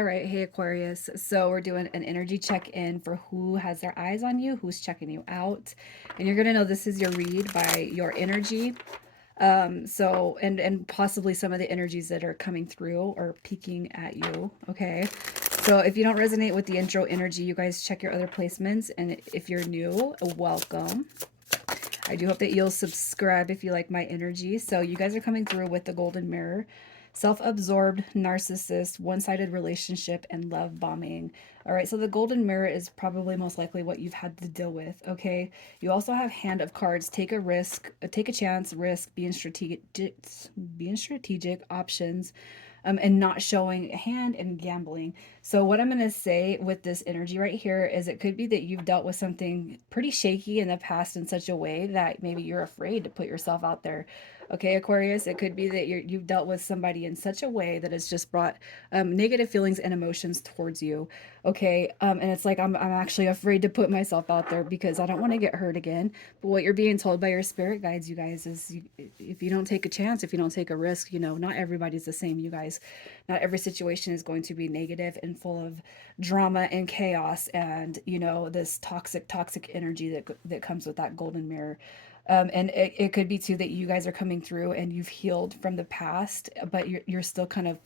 All right, hey Aquarius. So we're doing an energy check-in for who has their eyes on you, who's checking you out, and you're gonna know this is your read by your energy. And possibly some of the energies that are coming through or peeking at you. Okay, so if you don't resonate with the intro energy, you guys check your other placements, and if you're new, welcome. I do hope that you'll subscribe if you like my energy. So you guys are coming through with the golden mirror, self-absorbed, narcissist, one-sided relationship, and love bombing. All right, so the golden mirror is probably most likely what you've had to deal with. Okay, you also have hand of cards. Take a risk, take a chance, risk, being strategic, options, and not showing a hand and gambling. So, what I'm going to say with this energy right here is it could be that you've dealt with something pretty shaky in the past in such a way that maybe you're afraid to put yourself out there. Okay, Aquarius, it could be that you've dealt with somebody in such a way that it's just brought negative feelings and emotions towards you. Okay, and it's like I'm actually afraid to put myself out there because I don't want to get hurt again. But what you're being told by your spirit guides, you guys, is if you don't take a chance, if you don't take a risk, not everybody's the same, you guys. Not every situation is going to be negative and full of drama and chaos and, this toxic energy that comes with that golden mirror. And it could be too that you guys are coming through and you've healed from the past, but you're still kind of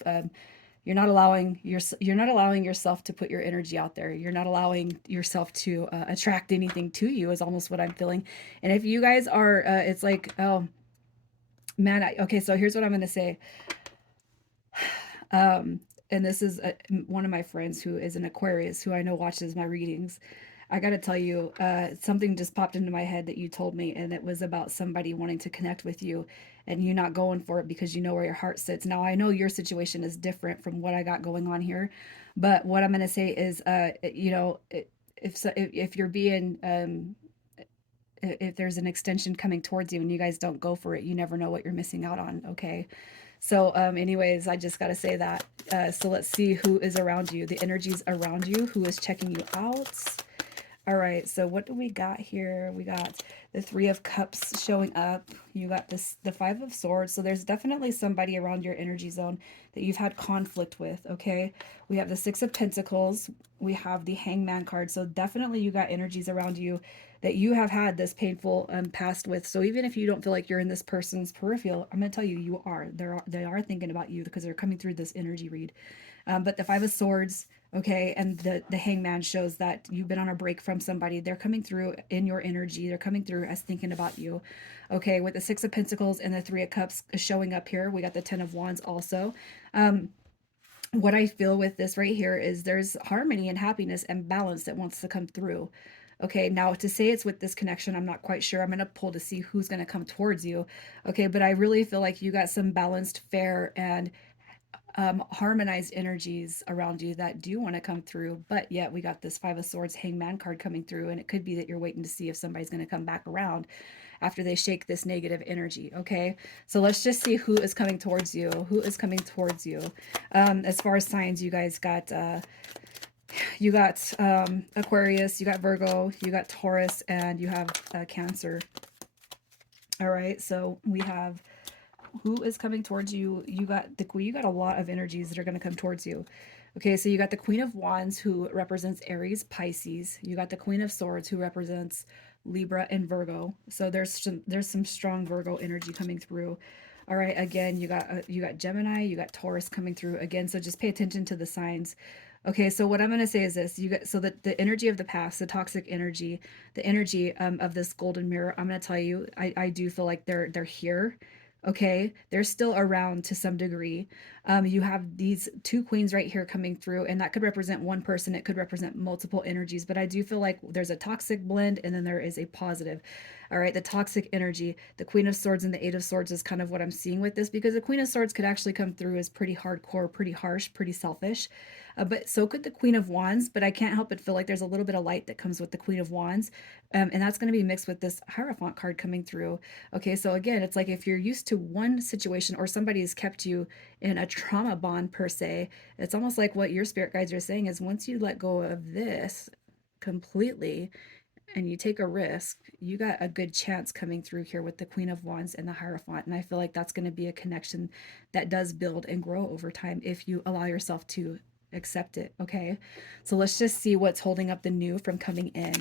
you're not allowing yourself to put your energy out there. You're not allowing yourself to attract anything to you is almost what I'm feeling. And if you guys are it's like, oh man, okay, so here's what I'm going to say. And this is one of my friends who is an Aquarius who I know watches my readings. I got to tell you, something just popped into my head that you told me, and it was about somebody wanting to connect with you and you not going for it because you know where your heart sits. Now, I know your situation is different from what I got going on here, but what I'm going to say is, if you're being, if there's an extension coming towards you and you guys don't go for it, you never know what you're missing out on. Okay. So, anyways, I just got to say that. So let's see who is around you. The energies around you, who is checking you out. All right, so what do we got here? We got the Three of Cups showing up. You got the Five of Swords. So there's definitely somebody around your energy zone that you've had conflict with, okay? We have the Six of Pentacles. We have the Hangman card. So definitely you got energies around you that you have had this painful past with. So even if you don't feel like you're in this person's peripheral, I'm going to tell you, you are. They are thinking about you because they're coming through this energy read. But the Five of Swords, okay, and the Hangman shows that you've been on a break from somebody. They're coming through in your energy. They're coming through as thinking about you. Okay, with the Six of Pentacles and the Three of Cups showing up here, we got the Ten of Wands also. What I feel with this right here is there's harmony and happiness and balance that wants to come through. Okay, now to say it's with this connection, I'm not quite sure. I'm going to pull to see who's going to come towards you. Okay, but I really feel like you got some balanced, fair, and harmonized energies around you that do want to come through, but yet we got this Five of Swords Hangman card coming through, and it could be that you're waiting to see if somebody's going to come back around after they shake this negative energy. Okay, so let's just see who is coming towards you. Who is coming towards you? As far as signs, you guys got Aquarius, you got Virgo, you got Taurus, and you have Cancer. All right, so we have who is coming towards you. You got a lot of energies that are going to come towards you. Okay, so you got the Queen of Wands, who represents Aries, Pisces. You got the Queen of Swords, who represents Libra and Virgo. So there's some strong Virgo energy coming through. All right, again, you got Gemini, you got Taurus coming through again. So just pay attention to the signs. Okay, so what I'm going to say is this: you got so that the energy of the past, the toxic energy, the energy of this golden mirror. I'm going to tell you, I do feel like they're here. Okay, they're still around to some degree. You have these two queens right here coming through, and that could represent one person. It could represent multiple energies, but I do feel like there's a toxic blend and then there is a positive. All right, the toxic energy, the Queen of Swords and the Eight of Swords is kind of what I'm seeing with this, because the Queen of Swords could actually come through as pretty hardcore, pretty harsh, pretty selfish. But so could the Queen of Wands, but I can't help but feel like there's a little bit of light that comes with the Queen of Wands. And that's going to be mixed with this Hierophant card coming through. Okay, so again, it's like if you're used to one situation or somebody has kept you in a trauma bond per se, it's almost like what your spirit guides are saying is once you let go of this completely and you take a risk, you got a good chance coming through here with the Queen of Wands and the Hierophant. And I feel like that's going to be a connection that does build and grow over time if you allow yourself to Accept it. Okay. So let's just see what's holding up the new from coming in.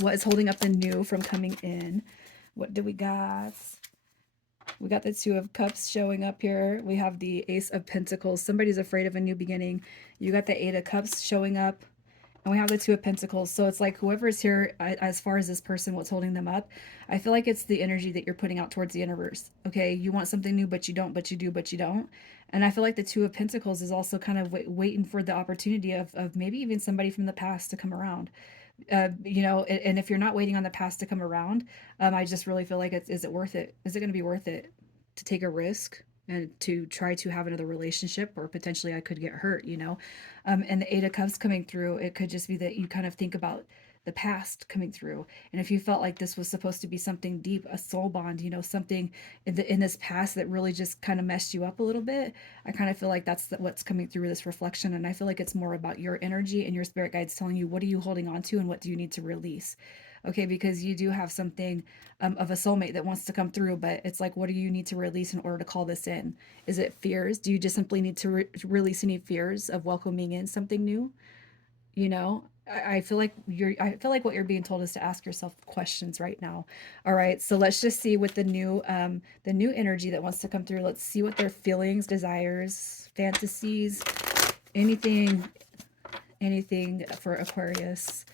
What is holding up the new from coming in? What do we got? We got the Two of Cups showing up here. We have the Ace of Pentacles. Somebody's afraid of a new beginning. You got the Eight of Cups showing up. And we have the Two of Pentacles. So it's like whoever's here, as far as this person, what's holding them up, I feel like it's the energy that you're putting out towards the universe. Okay, you want something new, but you don't, but you do, but you don't. And I feel like the Two of Pentacles is also kind of waiting for the opportunity of maybe even somebody from the past to come around. You know, and if you're not waiting on the past to come around, I just really feel like is it worth it? Is it going to be worth it to take a risk and to try to have another relationship, or potentially I could get hurt, you know? And the Eight of Cups coming through, it could just be that you kind of think about the past coming through. And if you felt like this was supposed to be something deep, a soul bond, you know, something in this past that really just kind of messed you up a little bit, I kind of feel like that's what's coming through this reflection. And I feel like it's more about your energy and your spirit guides telling you, what are you holding on to and what do you need to release? Okay, because you do have something of a soulmate that wants to come through, but it's like, what do you need to release in order to call this in? Is it fears? Do you just simply need to release any fears of welcoming in something new? You know, I feel like I feel like what you're being told is to ask yourself questions right now. All right, so let's just see with the new energy that wants to come through. Let's see what their feelings, desires, fantasies, anything, anything for Aquarius.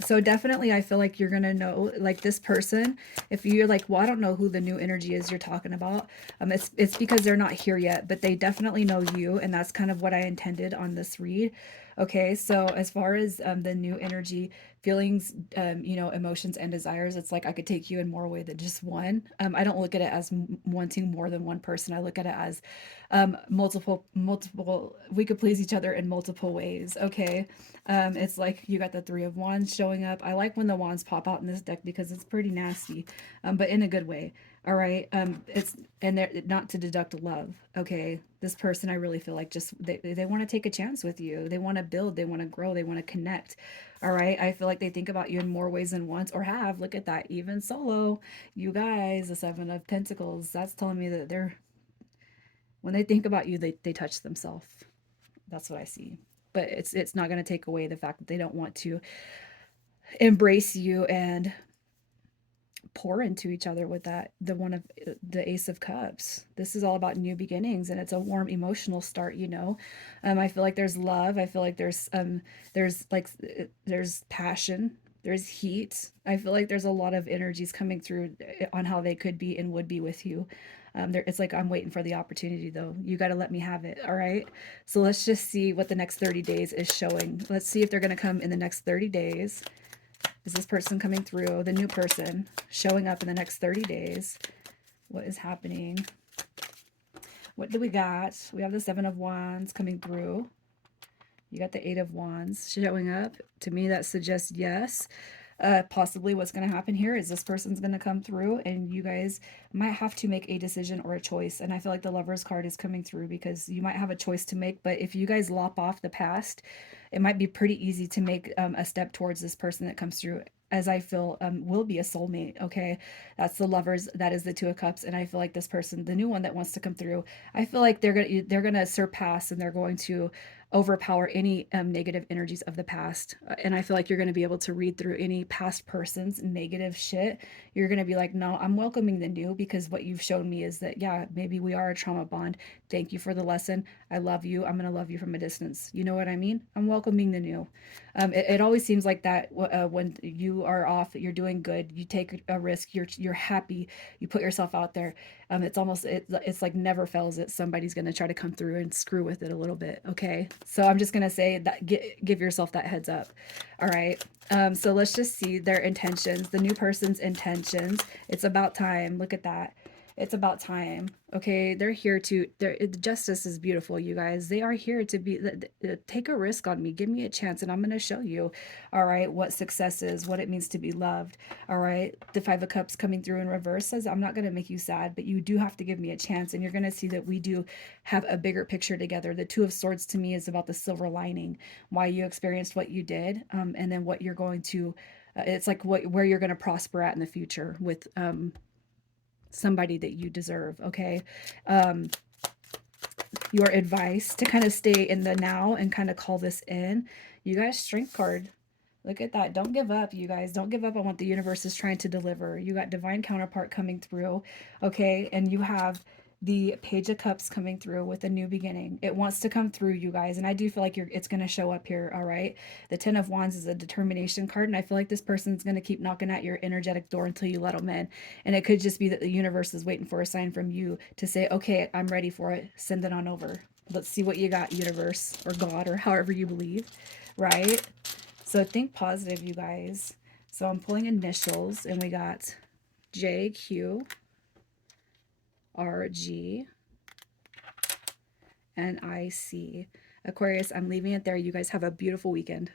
So definitely I feel like you're gonna know, like, this person, if you're like, well, I don't know who the new energy is you're talking about, it's because they're not here yet, but they definitely know you, and that's kind of what I intended on this read. Okay, so as far as the new energy, feelings, you know, emotions and desires, it's like I could take you in more way than just one. I don't look at it as wanting more than one person. I look at it as multiple, we could please each other in multiple ways. Okay, it's like you got the Three of Wands showing up. I like when the wands pop out in this deck because it's pretty nasty, but in a good way. All right. It's, and they're not to deduct love. Okay. This person, I really feel like just they want to take a chance with you. They want to build, they want to grow, they want to connect. All right. I feel like they think about you in more ways than once, or have. Look at that. Even solo, you guys, the Seven of Pentacles, that's telling me that they're, when they think about you, they touch themselves. That's what I see. But it's not going to take away the fact that they don't want to embrace you and pour into each other with that, the one of the Ace of Cups. This is all about new beginnings, and it's a warm emotional start, you know. I feel like there's love. I feel like there's like there's passion, there's heat. I feel like there's a lot of energies coming through on how they could be and would be with you. It's like I'm waiting for the opportunity, though. You got to let me have it. All right. So let's just see what the next 30 days is showing. Let's see if they're going to come in the next 30 days. Is this person coming through? The new person showing up in the next 30 days. What is happening? What do we got? We have the Seven of Wands coming through. You got the Eight of Wands showing up. To me, that suggests yes. Possibly what's going to happen here is this person's going to come through and you guys might have to make a decision or a choice. And I feel like the Lover's card is coming through because you might have a choice to make. But if you guys lop off the past, it might be pretty easy to make a step towards this person that comes through, as I feel will be a soulmate. Okay, that's the Lovers, that is the Two of Cups, and I feel like this person, the new one that wants to come through, I feel like they're gonna surpass, and they're going to overpower any negative energies of the past. And I feel like you're going to be able to read through any past person's negative shit. You're going to be like, no, I'm welcoming the new, because what you've shown me is that, yeah, maybe we are a trauma bond. Thank you for the lesson. I love you. I'm going to love you from a distance. You know what I mean? I'm welcoming the new. It always seems like that when you are off, you're doing good, you take a risk, you're happy, you put yourself out there. It's like never fails that somebody's going to try to come through and screw with it a little bit. Okay, so I'm just going to say that, give yourself that heads up. All right. So let's just see their intentions, the new person's intentions. It's about time. Look at that. It's about time. Okay, they're here to, justice is beautiful, you guys. They are here to be, take a risk on me, give me a chance, and I'm going to show you, all right, what success is, what it means to be loved. All right, the Five of Cups coming through in reverse says, I'm not going to make you sad, but you do have to give me a chance. And you're going to see that we do have a bigger picture together. The Two of Swords to me is about the silver lining, why you experienced what you did, and then what you're going to, it's like where you're going to prosper at in the future with somebody that you deserve. Okay. your advice to kind of stay in the now and kind of call this in. You guys, strength card. Look at that. Don't give up, you guys. Don't give up on what the universe is trying to deliver. You got divine counterpart coming through, okay? And you have the Page of Cups coming through with a new beginning. It wants to come through, you guys, and I do feel like it's going to show up here, all right? The Ten of Wands is a determination card, and I feel like this person's going to keep knocking at your energetic door until you let them in. And it could just be that the universe is waiting for a sign from you to say, okay, I'm ready for it. Send it on over. Let's see what you got, universe, or God, or however you believe, right? So think positive, you guys. So I'm pulling initials, and we got JQ, RG, and IC. Aquarius, I'm leaving it there. You guys have a beautiful weekend.